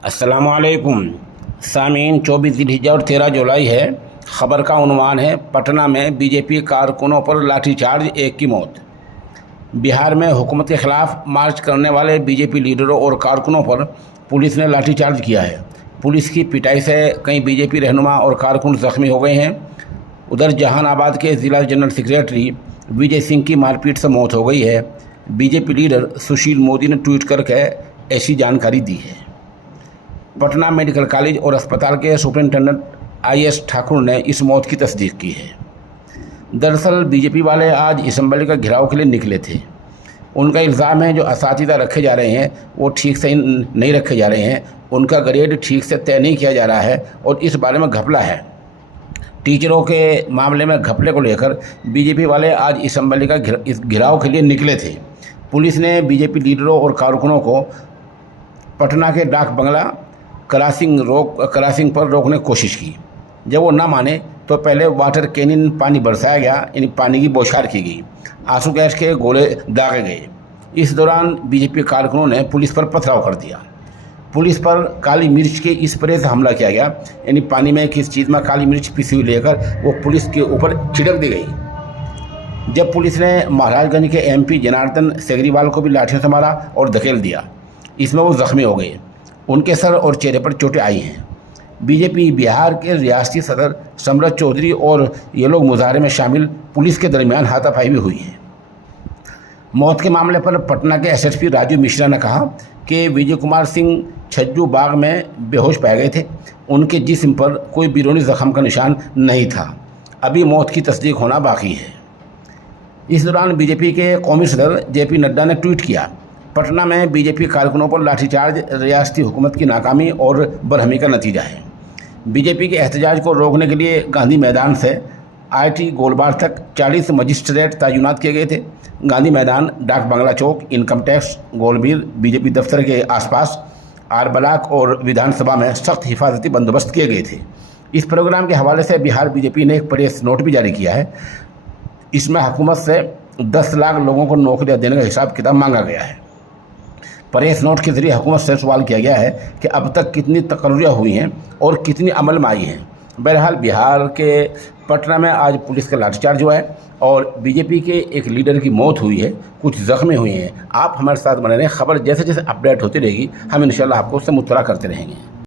अस्सलामुअलैकुम सामीन। 24 जिलहिज्जा और 13 जुलाई है। ख़बर का उन्वान है, पटना में बीजेपी कारकुनों पर लाठीचार्ज, एक की मौत। बिहार में हुकूमत के ख़िलाफ़ मार्च करने वाले बीजेपी लीडरों और कारकुनों पर पुलिस ने लाठीचार्ज किया है। पुलिस की पिटाई से कई बीजेपी रहनुमा और कारकुन ज़ख्मी हो गए हैं। उधर जहानाबाद के ज़िला जनरल सेक्रेटरी विजय सिंह की मारपीट से मौत हो गई है। बीजेपी लीडर सुशील मोदी ने ट्वीट करके ऐसी जानकारी दी है। पटना मेडिकल कॉलेज और अस्पताल के सुपरिंटेंडेंट IS ठाकुर ने इस मौत की तस्दीक की है। दरअसल बीजेपी वाले आज असेंबली का घेराव के लिए निकले थे। उनका इल्ज़ाम है जो असातिज़ा रखे जा रहे हैं वो ठीक से नहीं रखे जा रहे हैं, उनका ग्रेड ठीक से तय नहीं किया जा रहा है और इस बारे में घपला है। टीचरों के मामले में घपले को लेकर बीजेपी वाले आज असेंबली का घेराव के लिए निकले थे। पुलिस ने बीजेपी लीडरों और कारकुनों को पटना के डाक बंगला क्रॉसिंग पर रोकने की कोशिश की। जब वो ना माने तो पहले वाटर कैनिन पानी बरसाया गया, यानी पानी की बौछार की गई, आंसू गैस के गोले दागे गए। इस दौरान बीजेपी कारकुनों ने पुलिस पर पथराव कर दिया। पुलिस पर काली मिर्च के इस स्प्रे से हमला किया गया, यानी पानी में किस चीज़ में काली मिर्च पिसी हुई लेकर वो पुलिस के ऊपर छिड़क दी गई। जब पुलिस ने महाराजगंज के MP जनार्दन सेगरीवाल को भी लाठियों से मारा और धकेल दिया, इसमें वो ज़ख्मी हो गए। उनके सर और चेहरे पर चोटें आई हैं। बीजेपी बिहार के रियासती सदर सम्राट चौधरी और ये लोग मुजाहरे में शामिल पुलिस के दरमियान हाथापाई भी हुई है। मौत के मामले पर पटना के SSP राजू मिश्रा ने कहा कि विजय कुमार सिंह छज्जू बाग में बेहोश पाए गए थे। उनके जिस्म पर कोई बैरूनी जख्म का निशान नहीं था। अभी मौत की तस्दीक होना बाकी है। इस दौरान बीजेपी के कौमी सदर JP नड्डा ने ट्वीट किया, पटना में बीजेपी कारकुनों पर लाठीचार्ज रियासती हुकूमत की नाकामी और बरहमी का नतीजा है। बीजेपी के एहतजाज को रोकने के लिए गांधी मैदान से IT गोलबार तक 40 मजिस्ट्रेट तैनात किए गए थे। गांधी मैदान, डाक बंगला चौक, इनकम टैक्स, गोलबीर, बीजेपी दफ्तर के आसपास, R ब्लॉक और विधानसभा में सख्त हिफाजती बंदोबस्त किए गए थे। इस प्रोग्राम के हवाले से बिहार बीजेपी ने एक प्रेस नोट भी जारी किया है। इसमें हुकूमत से 10 लाख लोगों को नौकरियाँ देने का हिसाब किताब मांगा गया है। प्रेस नोट के जरिए हुकूमत से सवाल किया गया है कि अब तक कितनी तकर्रियाँ हुई हैं और कितनी अमल में आई हैं। बहरहाल बिहार के पटना में आज पुलिस का लाठीचार्ज हुआ है और बीजेपी के एक लीडर की मौत हुई है, कुछ ज़ख्मी हुए हैं। आप हमारे साथ बने रहें। खबर जैसे जैसे अपडेट होती रहेगी हम इंशाल्लाह आपको उससे मुतला करते रहेंगे।